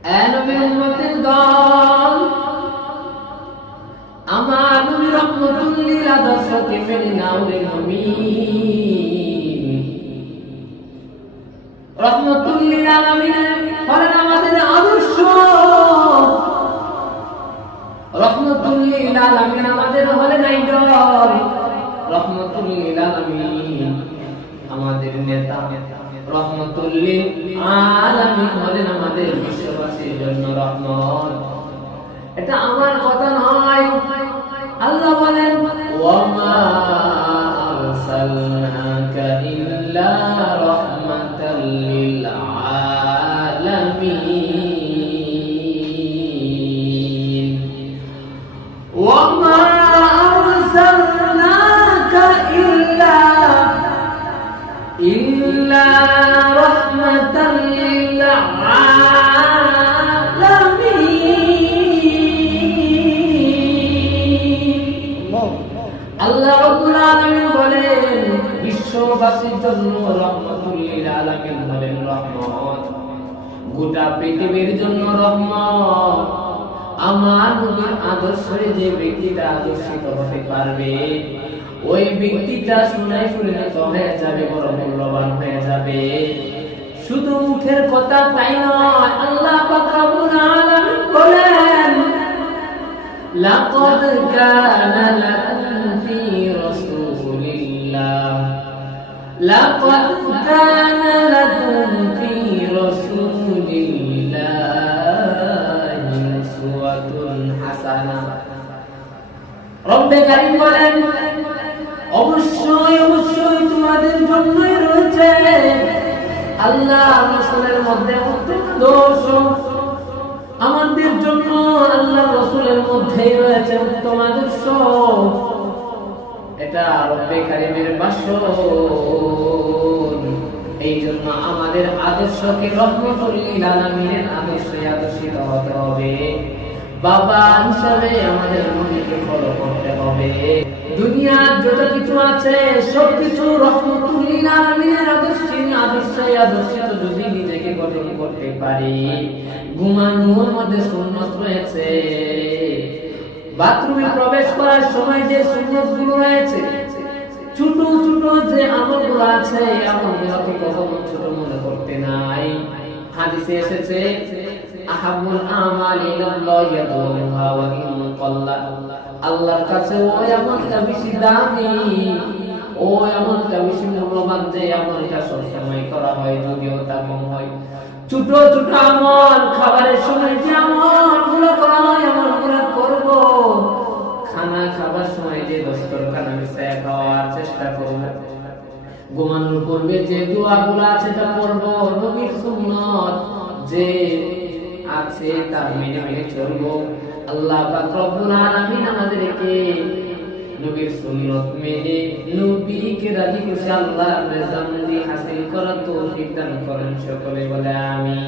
এ নবীর উম্মতের দল, আমার নবী রহমতুল লিল আদর্শকে মেনে নাও রে মুমিন। রহমতুল লিল আলামিন হলেন আমাদের আদর্শ, রহমতুল লিল আলামিন আমাদের হলেন আইডল, রহমতুল লিল আলামিন আমাদের নেতা, রহমতুল লিল আলামিন হলেন আমাদের বিশ্ববাসীর জন্য রহমত। এটা আমার কথা নয়, আল্লাহ বলেন ওয়ামা আরসালনাকা ইল্লা রাহমাতাল লিল আলামিন, ওয়ামা আরসালনাকা ইল্লা রাহমাতাল লিল আল্লাহ রাব্বুল আলামিন বলেন বিশ্ববাসীর জন্য রহমতুল লিল আলামিন হলেন রহমত, গোটা পৃথিবীর জন্য রহমত। আমার নবীর আদর্শে যে ব্যক্তিটা আদর্শিত হতে পারবে, ওই ব্যক্তিটা শুনে পরিণত হয়ে যাবে, বড় মূল্যবান হয়ে যাবে। শুধু মুখের কথা তাই নয়, আল্লাহ পাক রব্বুল আলামিন বলেন লাকাদ কানা লাকুম ফি রাসূলিল্লাহ, লাকাদ কানা লাকুম ফি রাসূলিল্লাহি উসওয়াতুন হাসানাহ। রব্বে কারীম বলেন অবশ্যই অবশ্যই তোমাদের জন্যই রয়েছে আল্লাহ রাসূলের মধ্যে উত্তম আদর্শ, আমাদের জন্য আল্লাহ রাসূলের মধ্যেই রয়েছে উত্তম আদর্শ। এটা রব্বে কারীমের বাসন। এই জন্য আমাদের আদর্শকে রহমতুল লিল আলামিনের আদর্শে আদর্শিত হতে হবে। বাবা হিসাবে আমাদের নবীকে ফলো করতে হবে। দুনিয়ার যত কিছু আছে সবকিছু রহমতুল লিল আলামিনের আদর্শে আদর্শিত যদি নিজেকে গঠন করতে পারি। ঘুমানোর মধ্যে সুন্নত রয়েছে, বাথরুমে প্রবেশ করার সময় যে সুন্নতগুলো রয়েছে, ছোট ছোট যে আমলগুলো আছে, আমলগুলোকে কখনো ছোট মনে করতে নাই। হাদিসে এসেছে আহাবুল আমালি ইলাল্লাহি ইয়াদুহা ওয়া ইন কাল্লা, আল্লাহর কাছে ওই আমলটা বেশি দামি, ওই আমলটা বেশি মূল্যবান যে আমলটা সবসময় করা হয় যদিও তা কম হয়। ছোট ছোট আমল, খাবারের সময় যে আমলগুলো করা হয় আমলগুলো করব, খানা খাবার সময় যে দস্তরখানা বিছায়া খাওয়ার চেষ্টা করব, ঘুমানোর পূর্বে যে দোয়াগুলো আছে তা পড়ব, নবীর সুন্নাত যে আছে তা মেনে মেনে চলব। আল্লাহ পাক রব্বুল আলামিন আমাদেরকে নবীর সুন্নাত মেনে নবীকে রাজি খুশি আল্লাহর রেজামন্দি হাসিল করার তৌফিক দান করেন। সকলে বলে আমিন।